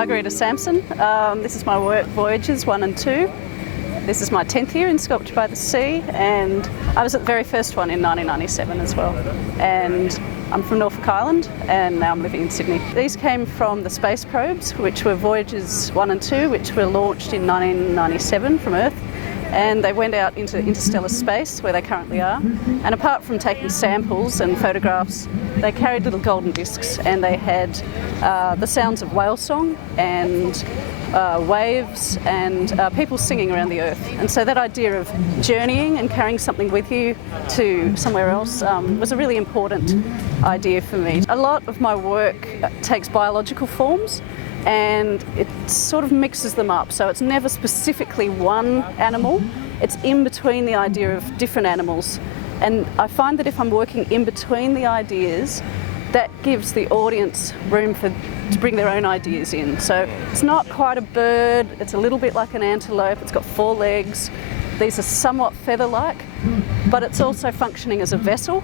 Margarita Sampson. This is my work Voyages 1 and 2. This is my 10th year in Sculpture by the Sea, and I was at the very first one in 1997 as well. And I'm from Norfolk Island, and now I'm living in Sydney. These came from the space probes, which were Voyages 1 and 2, which were launched in 1997 from Earth. And they went out into interstellar space, where they currently are. And apart from taking samples and photographs, they carried little golden discs, and they had the sounds of whale song and waves and people singing around the Earth. And so that idea of journeying and carrying something with you to somewhere else was a really important idea for me. A lot of my work takes biological forms, and it sort of mixes them up, so it's never specifically one animal, it's in between the idea of different animals. And I find that if I'm working in between the ideas, that gives the audience room to bring their own ideas in. So it's not quite a bird, it's a little bit like an antelope, it's got 4 legs, these are somewhat feather-like, but it's also functioning as a vessel,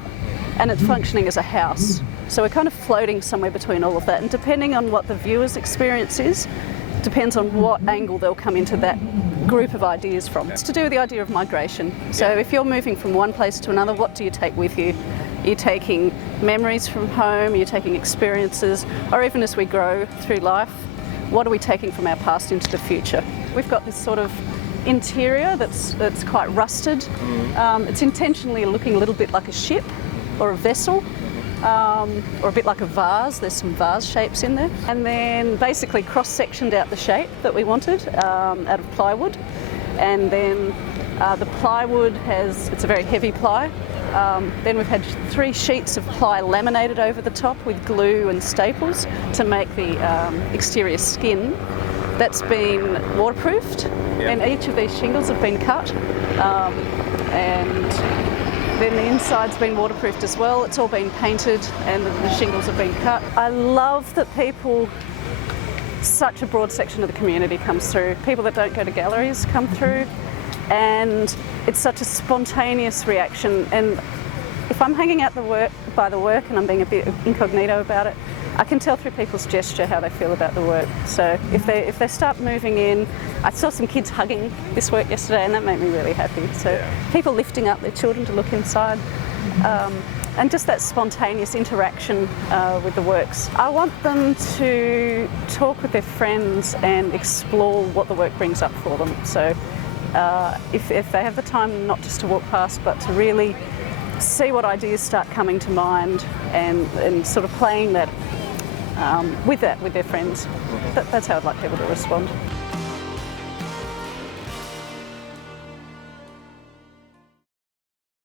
and it's functioning as a house. So we're kind of floating somewhere between all of that, and depending on what the viewer's experience is, depends on what angle they'll come into that group of ideas from. It's to do with the idea of migration. So if you're moving from one place to another, what do you take with you? You're taking memories from home, you're taking experiences, or even as we grow through life, what are we taking from our past into the future? We've got this sort of interior that's quite rusted. It's intentionally looking a little bit like a ship or a vessel. Or a bit like a vase, there's some vase shapes in there. And then basically cross-sectioned out the shape that we wanted out of plywood. And then the plywood it's a very heavy ply. Then we've had 3 sheets of ply laminated over the top with glue and staples to make the exterior skin. That's been waterproofed, and each of these shingles have been cut. And then the inside's been waterproofed as well. It's all been painted and the shingles have been cut. I love that such a broad section of the community comes through. People that don't go to galleries come through, and it's such a spontaneous reaction. And if I'm hanging out by the work and I'm being a bit incognito about it, I can tell through people's gesture how they feel about the work. So if they start moving in, I saw some kids hugging this work yesterday, and that made me really happy. So people lifting up their children to look inside, and just that spontaneous interaction with the works. I want them to talk with their friends and explore what the work brings up for them. So if they have the time not just to walk past, but to really see what ideas start coming to mind, and sort of playing that with their friends. That's how I'd like people to respond.